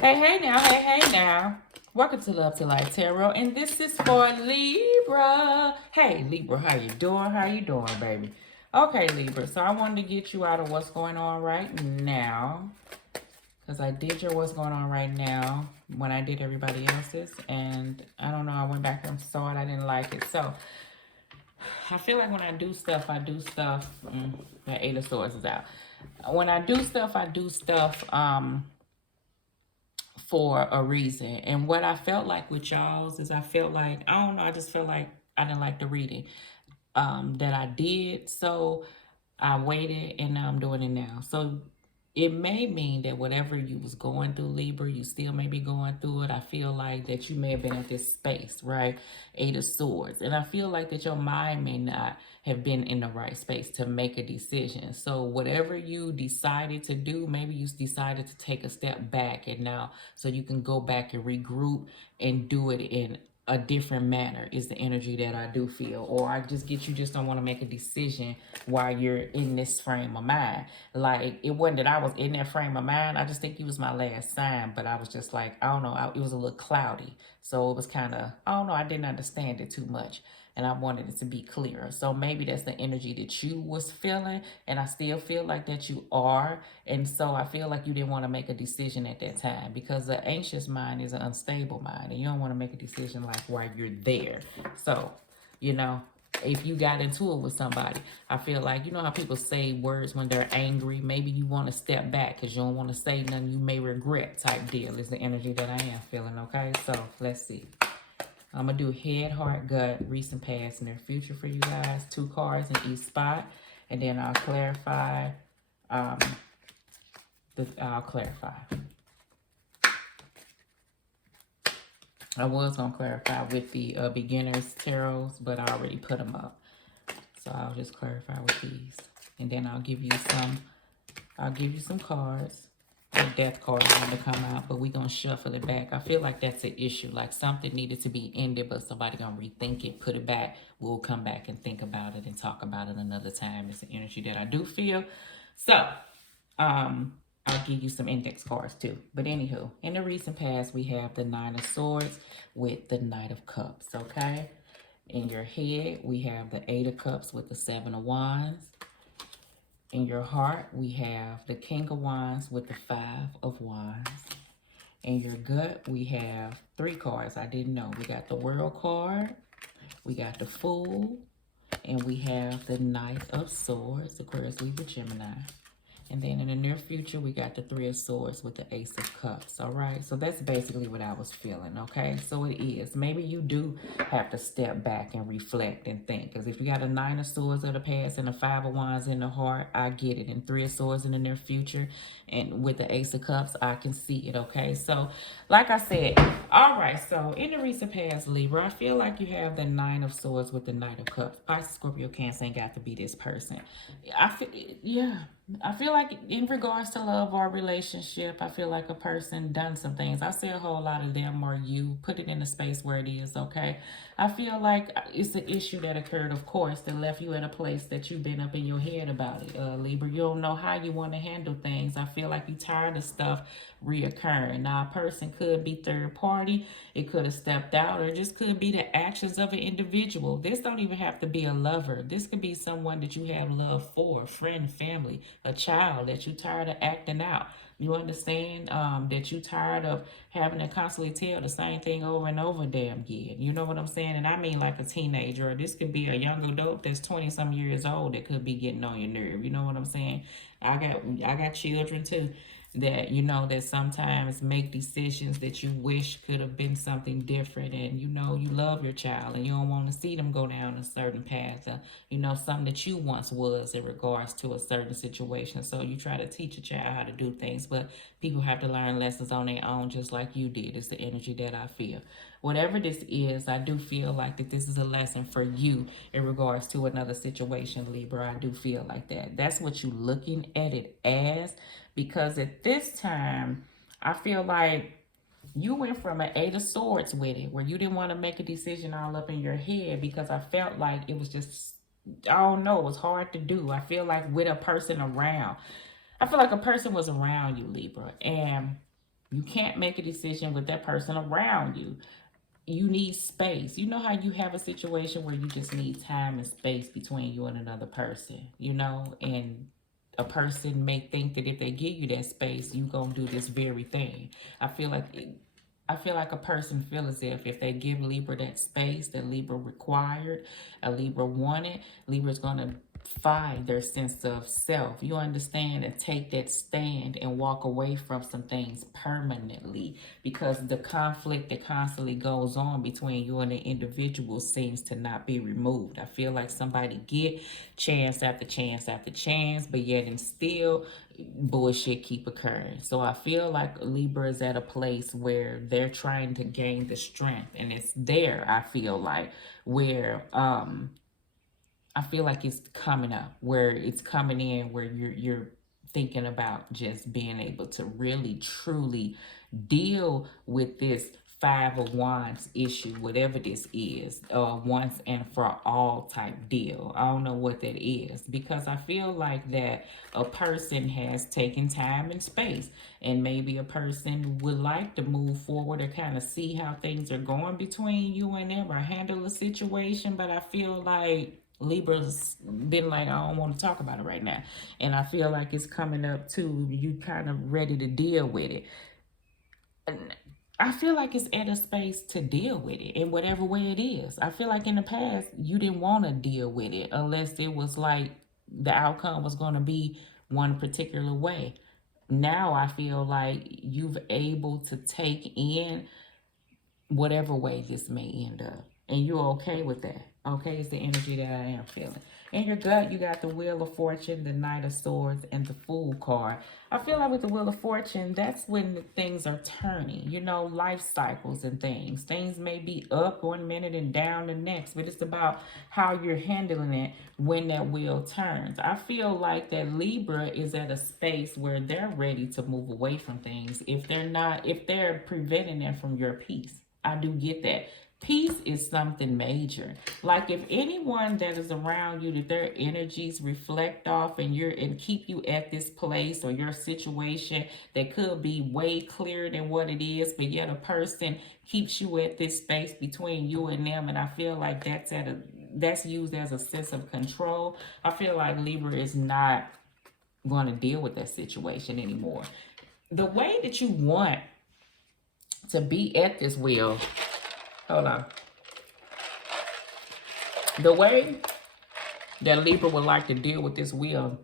Hey now. Welcome to Love to Life Tarot, and this is for Libra. Hey Libra, how you doing? How you doing, baby? Okay, Libra. So I wanted to get you out of what's going on right now, because I did your what's going on right now when I did everybody else's, and I don't know. I went back and saw it. I didn't like it, so I feel like when I do stuff, I do stuff. The Eight of Swords is out. When I do stuff, I do stuff. For a reason. And what I felt like with y'all's is I felt like, I don't know, I just felt like I didn't like the reading that I did. So I waited and now I'm doing it now. So it may mean that whatever you was going through, Libra, you still may be going through it. I feel like that you may have been at this space, right? Eight of Swords. And I feel like that your mind may not have been in the right space to make a decision. So whatever you decided to do, maybe you decided to take a step back and now so you can go back and regroup and do it in a different manner is the energy that I do feel. Or I just get you just don't want to make a decision while you're in this frame of mind. Like, it wasn't that I was in that frame of mind. I just think you was my last sign, but I was just like, I don't know, it was a little cloudy. So it was kind of, I don't know, I didn't understand it too much. And I wanted it to be clearer. So maybe that's the energy that you was feeling. And I still feel like that you are. And so I feel like you didn't want to make a decision at that time because the anxious mind is an unstable mind. And you don't want to make a decision like while you're there. So, you know, if you got into it with somebody, I feel like, you know how people say words when they're angry, maybe you want to step back because you don't want to say nothing you may regret type deal is the energy that I am feeling, okay? So let's see. I'm going to do head, heart, gut, recent, past, near future for you guys. 2 cards in each spot. And then I'll clarify. I'll clarify. I was going to clarify with the beginners tarots, but I already put them up. So I'll just clarify with these. And then I'll give you some cards. The death card wanted to come out, but we're going to shuffle it back. I feel like that's an issue. Like something needed to be ended, but somebody going to rethink it, put it back. We'll come back and think about it and talk about it another time. It's an energy that I do feel. So, I'll give you some index cards too. But anywho, in the recent past, we have the Nine of Swords with the Knight of Cups, okay? In your head, we have the Eight of Cups with the Seven of Wands. In your heart, we have the King of Wands with the Five of Wands. In your gut, we have 3 cards I didn't know. We got the World card, we got the Fool, and we have the Knight of Swords, Aquarius, Libra, Gemini. And then in the near future, we got the 3 of Swords with the Ace of Cups, all right? So that's basically what I was feeling, okay? So it is. Maybe you do have to step back and reflect and think. Because if you got a 9 of Swords of the past and a 5 of Wands in the heart, I get it. And 3 of Swords in the near future. And with the Ace of Cups, I can see it, okay? So, like I said, all right. So, in the recent past, Libra, I feel like you have the 9 of Swords with the Knight of Cups. Pisces, Scorpio, Cancer ain't got to be this person. I feel like in regards to love or relationship, I feel like a person done some things. I say a whole lot of them or you. Put it in the space where it is, okay? I feel like it's an issue that occurred, of course, that left you at a place that you've been up in your head about it, Libra. You don't know how you want to handle things. I feel like you're tired of stuff reoccurring. Now, a person could be third party. It could have stepped out, or it just could be the actions of an individual. This don't even have to be a lover. This could be someone that you have love for, a friend, family, a child that you tired of acting out. You understand that you tired of having to constantly tell the same thing over and over damn again. You know what I'm saying? And I mean like a teenager, or this could be a young adult that's 20-some years old that could be getting on your nerve. You know what I'm saying? I got children too that, you know, that sometimes make decisions that you wish could have been something different. And, you know, you love your child and you don't want to see them go down a certain path, you know, something that you once was in regards to a certain situation. So you try to teach a child how to do things, but people have to learn lessons on their own, just like you did. It's the energy that I feel. Whatever this is, I do feel like that this is a lesson for you in regards to another situation, Libra. I do feel like that. That's what you're looking at it as. Because at this time, I feel like you went from an 8 of Swords with it, where you didn't want to make a decision all up in your head, because I felt like it was just, I don't know, it was hard to do. I feel like with a person around, I feel like a person was around you, Libra, and You can't make a decision with that person around you. You need space. You know how you have a situation where you just need time and space between you and another person, and a person may think that if they give you that space, you gonna do this very thing. I feel like I feel like a person feel as if they give Libra that space that Libra required, a Libra wanted, Libra's gonna find their sense of self. You understand, and take that stand and walk away from some things permanently, because the conflict that constantly goes on between you and the individual seems to not be removed. I feel like somebody get chance after chance after chance, but yet and still bullshit keep occurring. So I feel like Libra is at a place where they're trying to gain the strength, and it's there, I feel like, where I feel like it's coming up, where it's coming in, where you're thinking about just being able to really truly deal with this Five of Wands issue, whatever this is, once and for all type deal. I don't know what that is, because I feel like that a person has taken time and space, and maybe a person would like to move forward or kind of see how things are going between you and them, or handle a situation. But I feel like Libra's been like, I don't want to talk about it right now. And I feel like it's coming up to you kind of ready to deal with it. I feel like it's at a space to deal with it in whatever way it is. I feel like in the past, you didn't want to deal with it unless it was like the outcome was going to be one particular way. Now I feel like you've able to take in whatever way this may end up. And you're okay with that. Okay, it's the energy that I am feeling. In your gut, you got the Wheel of Fortune, the Knight of Swords, and the Fool card. I feel like with the Wheel of Fortune, that's when the things are turning. Life cycles and things. Things may be up 1 minute and down the next, but it's about how you're handling it when that wheel turns. I feel like that Libra is at a space where they're ready to move away from things if they're preventing them from your peace. I do get that. Peace is something major. Like if anyone that is around you, that their energies reflect off and keep you at this place or your situation that could be way clearer than what it is, but yet a person keeps you at this space between you and them, and I feel like that's used as a sense of control. I feel like Libra is not going to deal with that situation anymore. The way that you want to be at this wheel, hold on. The way that Libra would like to deal with this wheel,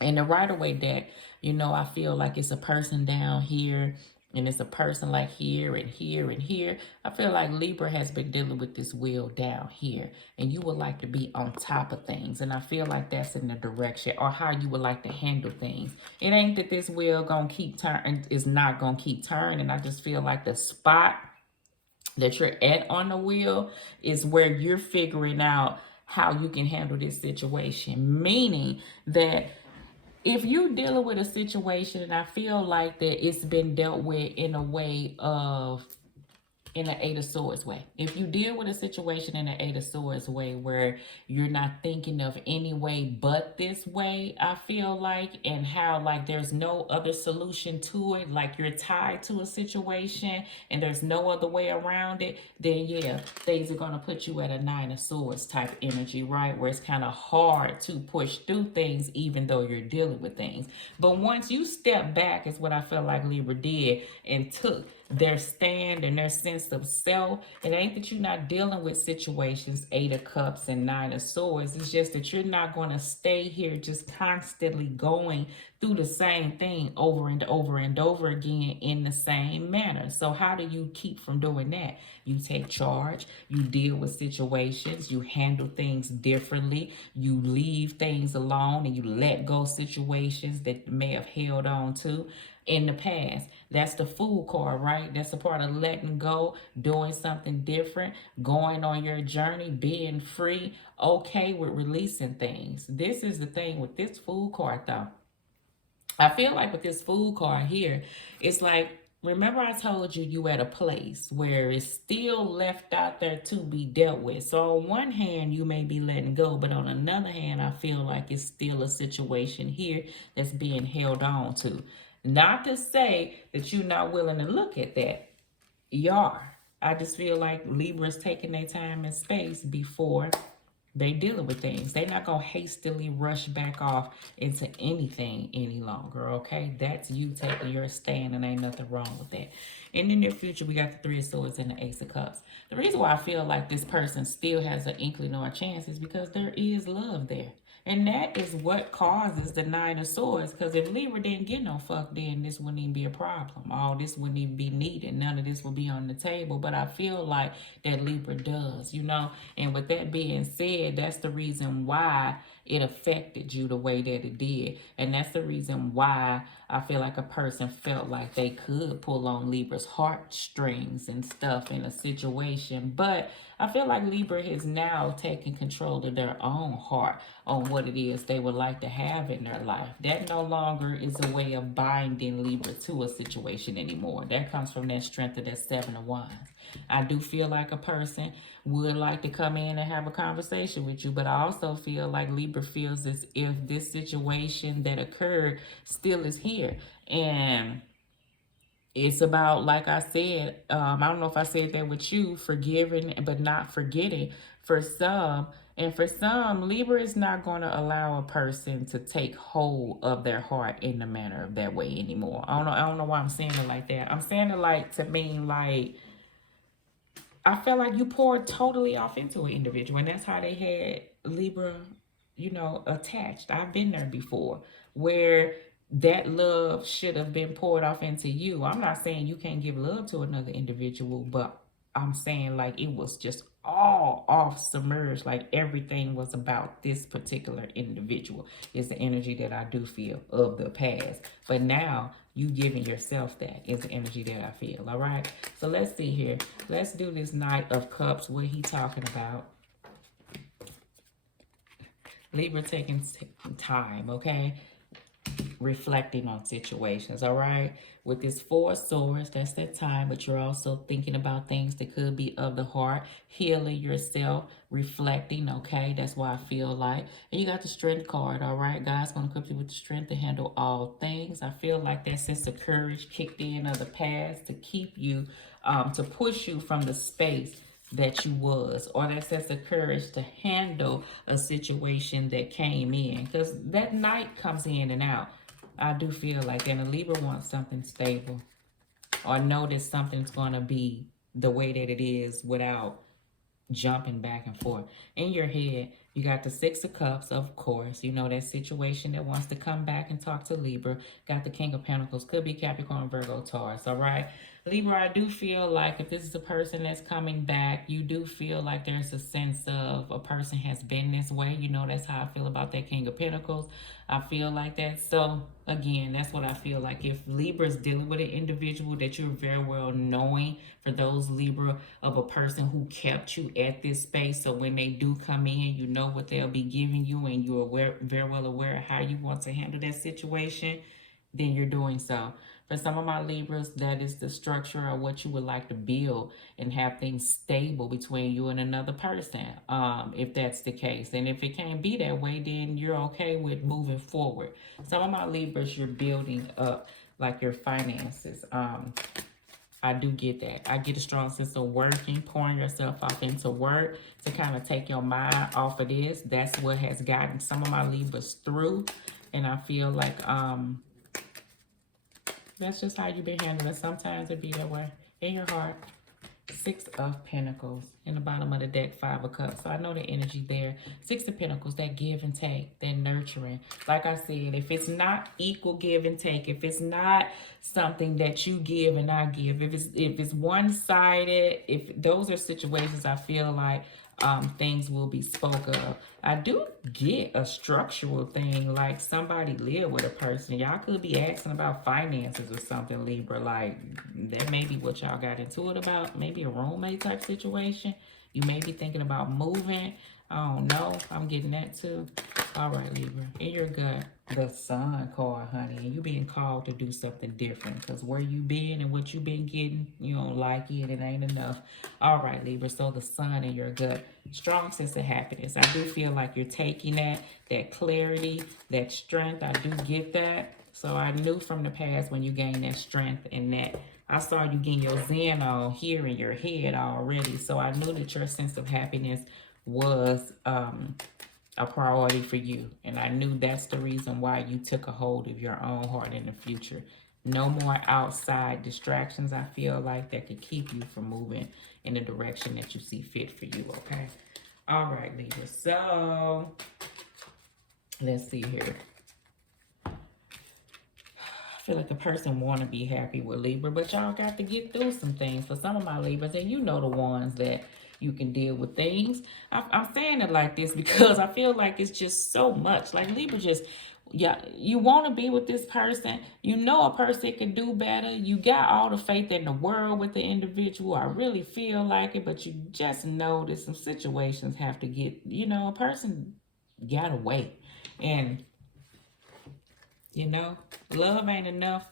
in the Rider-Waite deck, I feel like it's a person down here, and it's a person like here and here and here. I feel like Libra has been dealing with this wheel down here, and you would like to be on top of things. And I feel like that's in the direction or how you would like to handle things. It ain't that this wheel gonna keep turning, is not gonna keep turning. I just feel like the spot that you're at on the wheel is where you're figuring out how you can handle this situation. Meaning that if you're dealing with a situation, and I feel like that it's been dealt with in a way of, in the Eight of Swords way. If you deal with a situation in the Eight of Swords way where you're not thinking of any way but this way, I feel like, and how like there's no other solution to it, like you're tied to a situation and there's no other way around it, then yeah, things are going to put you at a Nine of Swords type energy, right? Where it's kind of hard to push through things even though you're dealing with things. But once you step back is what I feel like Libra did, and took their stand and their sense of self. It ain't that you're not dealing with situations, Eight of Cups and Nine of Swords. It's just that you're not going to stay here just constantly going through the same thing over and over and over again in the same manner. So how do you keep from doing that? You take charge, you deal with situations, you handle things differently, you leave things alone, and you let go situations that you may have held on to in the past. That's the Fool card, right? That's a part of letting go, doing something different, going on your journey, being free, okay with releasing things. This is the thing with this Fool card, though. I feel like with this Fool card here, it's like, remember I told you you at a place where it's still left out there to be dealt with. So on one hand, you may be letting go, but on another hand, I feel like it's still a situation here that's being held on to. Not to say that you're not willing to look at that. You are. I just feel like Libra's taking their time and space before they dealing with things. They're not gonna hastily rush back off into anything any longer. Okay, that's you taking your stand, and ain't nothing wrong with that. In the near future, we got the Three of Swords and the Ace of Cups. The reason why I feel like this person still has an inkling or a chance is because there is love there. And that is what causes the Nine of Swords. Because if Libra didn't get no fuck, then this wouldn't even be a problem. All this wouldn't even be needed. None of this would be on the table. But I feel like that Libra does, you know. And with that being said, that's the reason why it affected you the way that it did. And that's the reason why I feel like a person felt like they could pull on Libra's heartstrings and stuff in a situation. But I feel like Libra has now taken control of their own heart on what it is they would like to have in their life. That no longer is a way of binding Libra to a situation anymore. That comes from that strength of that Seven of Wands. I do feel like a person would like to come in and have a conversation with you, but I also feel like Libra feels as if this situation that occurred still is here. And it's about, like I said, I don't know if I said that with you, forgiving but not forgetting for some. And for some, Libra is not going to allow a person to take hold of their heart in the manner of that way anymore. I don't know why I'm saying it like that. I'm saying it like to mean like I felt like you poured totally off into an individual, and that's how they had Libra, you know, attached. I've been there before, where that love should have been poured off into you. I'm not saying you can't give love to another individual, but I'm saying like it was just all off submerged, like everything was about this particular individual is the energy that I do feel of the past. But now you giving yourself that is the energy that I feel. All right, so let's see here. Let's do this Knight of Cups. What he talking about? Libra taking time, okay? Reflecting on situations, all right? With this Four of Swords, that's that time, but you're also thinking about things that could be of the heart, healing yourself, reflecting, okay? That's why I feel like. And you got the Strength card, all right? God's going to equip you with the strength to handle all things. I feel like that sense of courage kicked in of the past to keep you, to push you from the space that you was, or that sense of courage to handle a situation that came in, because that night comes in and out. I do feel like that a Libra wants something stable, or know that something's going to be the way that it is without jumping back and forth. In your head, you got the Six of Cups, of course. You know, that situation that wants to come back and talk to Libra. Got the King of Pentacles. Could be Capricorn, Virgo, Taurus. All right. Libra, I do feel like if this is a person that's coming back, you do feel like there's a sense of a person has been this way. You know, that's how I feel about that King of Pentacles. I feel like that. So, again, that's what I feel like. If Libra's dealing with an individual that you're very well knowing, for those Libra, of a person who kept you at this space, so when they do come in, you know what they'll be giving you, and you're aware, very well aware of how you want to handle that situation, then you're doing so. For some of my Libras, that is the structure of what you would like to build and have things stable between you and another person, if that's the case. And if it can't be that way, then you're okay with moving forward. Some of my Libras, you're building up like your finances. I do get that. I get a strong sense of working, pouring yourself off into work to kind of take your mind off of this. That's what has gotten some of my Libras through. And I feel like that's just how you've been handling it. Sometimes it be that way. In your heart, Six of Pentacles. In the bottom of the deck, Five of Cups. So I know the energy there. Six of Pentacles, that give and take, that nurturing. Like I said, if it's not equal give and take, if it's not something that you give and I give, if it's one-sided, if those are situations I feel like things will be spoke of. I do get a structural thing, like somebody live with a person. Y'all could be asking about finances or something, Libra. Like, that may be what y'all got into it about. Maybe a roommate type situation. You may be thinking about moving. I don't know. I'm getting that too. All right, Libra. In your gut, the Sun card, honey. And you being called to do something different. Because where you been and what you been getting, you don't like it. It ain't enough. All right, Libra. So the Sun in your gut. Strong sense of happiness. I do feel like you're taking that clarity, that strength. I do get that. So I knew from the past when you gained that strength and that I saw you getting your zen on here in your head already. So I knew that your sense of happiness was a priority for you. And I knew that's the reason why you took a hold of your own heart in the future. No more outside distractions, I feel like, that could keep you from moving in the direction that you see fit for you, okay? All right, Libra. So, let's see here. I feel like a person want to be happy with Libra, but y'all got to get through some things. For some of my Libras, and you know the ones that you can deal with things. I'm saying it like this because I feel like it's just so much. Like Libra just, yeah, you want to be with this person. You know a person can do better. You got all the faith in the world with the individual. I really feel like it, but you just know that some situations have to get, you know, a person gotta wait. And you know, love ain't enough,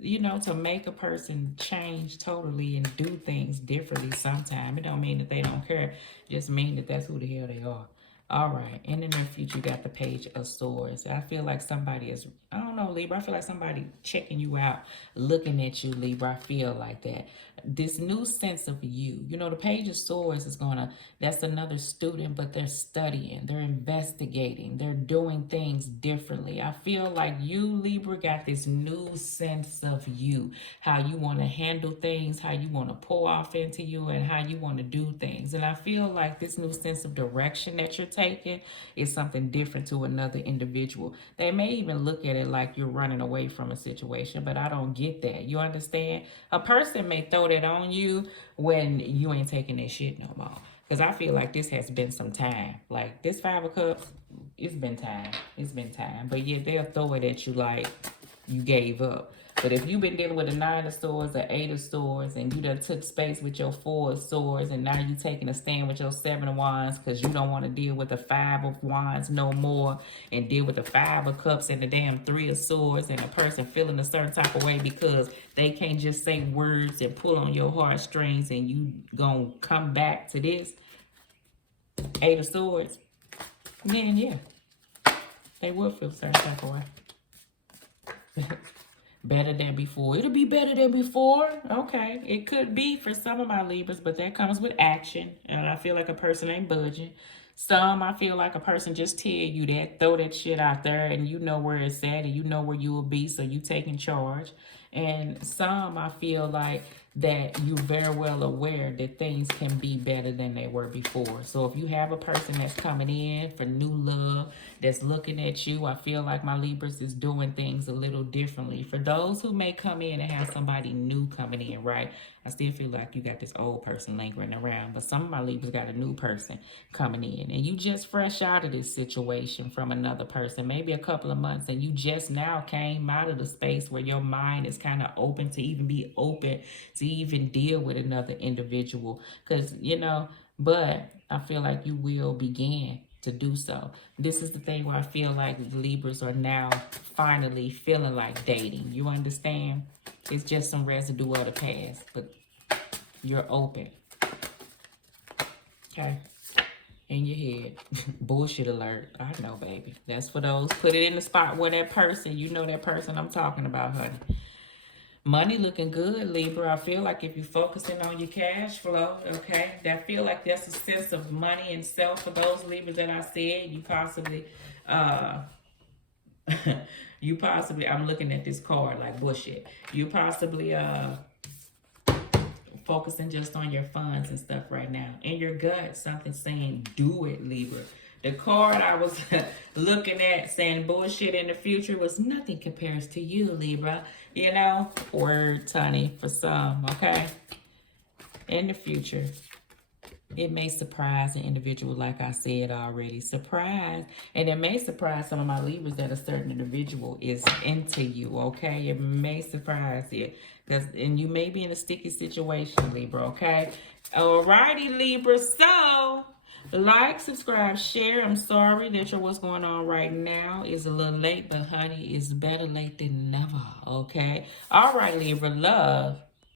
you know, to make a person change totally and do things differently sometimes. It don't mean that they don't care. It just mean that that's who the hell they are. All right. In the near future, you got the Page of Swords. I feel like somebody is, I don't know, Libra. I feel like somebody checking you out, looking at you, Libra. I feel like that. This new sense of you. You know, the Page of Swords is going to, that's another student, but they're studying, they're investigating, they're doing things differently. I feel like you, Libra, got this new sense of you, how you want to handle things, how you want to pour off into you, and how you want to do things. And I feel like this new sense of direction that you're taking is something different to another individual. They may even look at it like you're running away from a situation, but I don't get that. You understand? A person may throw that on you when you ain't taking that shit no more. Because I feel like this has been some time. Like, this Five of Cups, it's been time. It's been time. But yet they'll throw it at you like you gave up. But if you've been dealing with a Nine of Swords, the Eight of Swords, and you done took space with your Four of Swords, and now you taking a stand with your Seven of Wands because you don't want to deal with the Five of Wands no more and deal with the Five of Cups and the damn Three of Swords, and a person feeling a certain type of way because they can't just say words and pull on your heartstrings, and you gonna come back to this Eight of Swords, then yeah, they will feel a certain type of way. Better than before. It'll be better than before. Okay. It could be for some of my Libras, but that comes with action. And I feel like a person ain't budging. Some, I feel like a person just tell you that, throw that shit out there, and you know where it's at, and you know where you will be, so you taking charge. And some, I feel like that you're very well aware that things can be better than they were before. So if you have a person that's coming in for new love, that's looking at you, I feel like my Libras is doing things a little differently. For those who may come in and have somebody new coming in, right? I still feel like you got this old person lingering around, but some of my Libras got a new person coming in, and you just fresh out of this situation from another person, maybe a couple of months, and you just now came out of the space where your mind is kind of open to even be open to even deal with another individual, because, you know, but I feel like you will begin to do so. This is the thing where I feel like the Libras are now finally feeling like dating. You understand? It's just some residue of the past, but you're open. Okay? In your head. Bullshit alert. I know, baby. That's for those. Put it in the spot where that person, you know that person I'm talking about, honey. Money looking good, Libra. I feel like if you're focusing on your cash flow, okay, that feel like that's a sense of money and self for those Libras that I said. You possibly, I'm looking at this card like bullshit. You possibly, focusing just on your funds and stuff right now. In your gut, something saying, do it, Libra. The card I was looking at saying bullshit in the future was nothing compares to you, Libra. You know, words, honey, for some, okay? In the future, it may surprise an individual, like I said already. Surprise. And it may surprise some of my Libras that a certain individual is into you, okay? It may surprise you. And you may be in a sticky situation, Libra, okay? Alrighty, Libra. So, like, subscribe, share. I'm sorry that what's going on right now is a little late, but honey, it's better late than never, okay? All right, Libra, love.